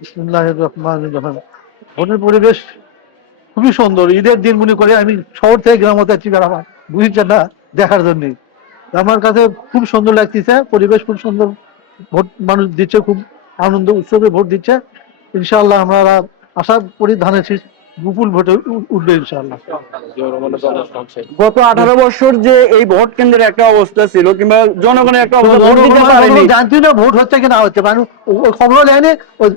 বিসমিল্লাহির রহমানির রহিম। ভোটের পরিবেশ খুবই সুন্দর। ঈদের দিন মনে করে আমি শহর থেকে গ্রামে যাচ্ছি বেড়াবার, বুঝছেন না, দেখার জন্য। আমার কাছে খুব সুন্দর লাগতেছে, পরিবেশ খুব সুন্দর। ভোট মানুষ দিচ্ছে, খুব আনন্দ উৎসবে ভোট দিচ্ছে। ইনশাআল্লাহ আমরা আশা করি ধানের শীষ বিপুল ভোটে উঠবে ইনশাআল্লাহ। গত 18 বছর যে এই ভোট কেন্দ্রের একটা অবস্থা ছিল, কিংবা জনগণের একটা অবস্থা, ভোট দিতে পারেনি। জানতি না ভোট হচ্ছে কি না হচ্ছে, মানুষ ওই খবরও নেয়নি।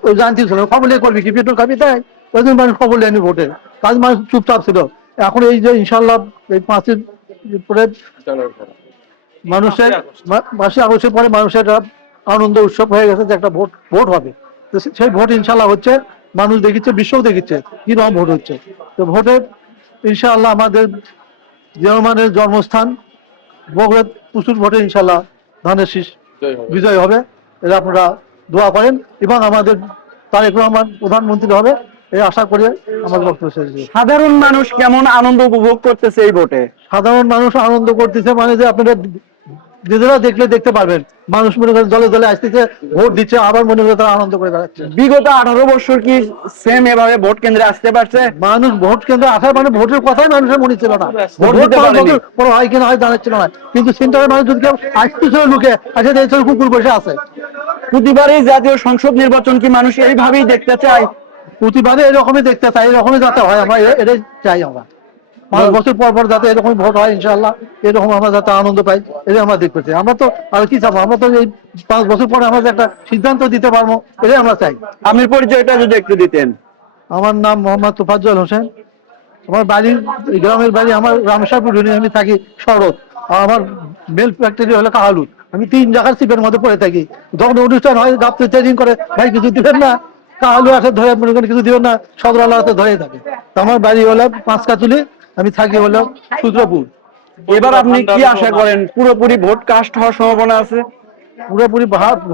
ওই জানতি ছিল, খবর নিয়ে করবি কি, পেট্রোল খাবি তাই ওই জন্য মানুষ খবর নেয়নি ভোটের। কাজ মানুষ চুপচাপ ছিল। এখন এই যে ইনশাল্লাহ এই 5 পরে মানুষের 5 আগস্টের পরে মানুষের একটা আনন্দ উৎসব হয়ে গেছে যে একটা ভোট ভোট হবে। তো সেই ভোট ইনশাল্লাহ হচ্ছে, মানুষ দেখিচ্ছে, বিশ্বও দেখিচ্ছে কিরকম ভোট হচ্ছে। তো ভোটে ইনশাআল্লাহ আমাদের জিয়াউর জন্মস্থান বগুড়া প্রচুর ভোটে ইনশাল্লাহ ধানের শীষ বিজয় হবে। এটা আপনারা দোয়া করেন এবং আমাদের তারেক রহমান প্রধানমন্ত্রী হবে এই আশা করে আমার বক্তব্য শেষ করছি। সাধারণ মানুষ কেমন আনন্দ উপভোগ করতেছে এই ভোটে? সাধারণ মানুষ আনন্দ করতেছে, মানে যে আপনারা নিজেরা দেখলে দেখতে পারবেন, মানুষ মনে করেন দলে দলে আসতেছে, ভোট দিচ্ছে, আবার মনে করে তারা আনন্দ করে বেড়াচ্ছে। বিগত 18 বছর কি সেম এভাবে ভোট কেন্দ্রে আসতে পারছে? মানুষ ভোট কেন্দ্রে আসার মানে ভোটের কথাই মানুষের মনে ছিল না। ভোট ভোট দিতে পারেনি। বড় হয় কিনা হয় জানাচ্ছিল না, কিন্তু সেন্টারের মানুষ যদি কেউ আসতেছিল লোকে আসে দেখছিল কুকুর বসে আছে। প্রতিবারই জাতীয় সংসদ নির্বাচন কি মানুষ এইভাবেই দেখতে চায়? প্রতিবারে এরকমই দেখতে চাই, এরকমই যাতে হয়, আমরা এটাই চাই। আমরা 5 বছর পর পর যাতে এরকম ভোট হয় ইনশাআল্লাহ, এরকম আমরা যাতে আনন্দ পাই, এটাই আমরা দেখতে চাই। আমরা তো আর কি চাবো, আমরা তো এই 5 বছর পরে আমরা যে একটা সিদ্ধান্ত দিতে পারবো, এটাই আমরা চাই। আপনার পরিচয়টা যদি একটু দিতেন। আমার নাম মোহাম্মদ তোফাজ্জল হোসেন। আমার বাড়ি, গ্রামের বাড়ি আমার রামেশ্বরপুর ইউনিয়নে, আমি থাকি শরৎ। আর আমার মেল ফ্যাক্টরি হলো কাহালুর। আমি 3 জায়গার সিপের মধ্যে পড়ে থাকি। যখন অনুষ্ঠান হয় গাপতে ট্রেনিং করে, ভাই কিছু দিবেন না, কাহালু আছে ধরে মনে করেন কিছু দিবেন না, সদরালা হাতে ধরে থাকে। তো আমার বাড়ি হলো পাঁচকাচুলি, আমি থাকি হলো সূত্রপুর। এবার আপনি কি আশা করেন, পুরোপুরি ভোট কাস্ট হওয়ার সম্ভাবনা আছে? পুরোপুরি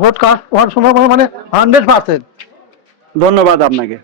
ভোট কাস্ট হওয়ার সম্ভাবনা মানে 100%। ধন্যবাদ আপনাকে।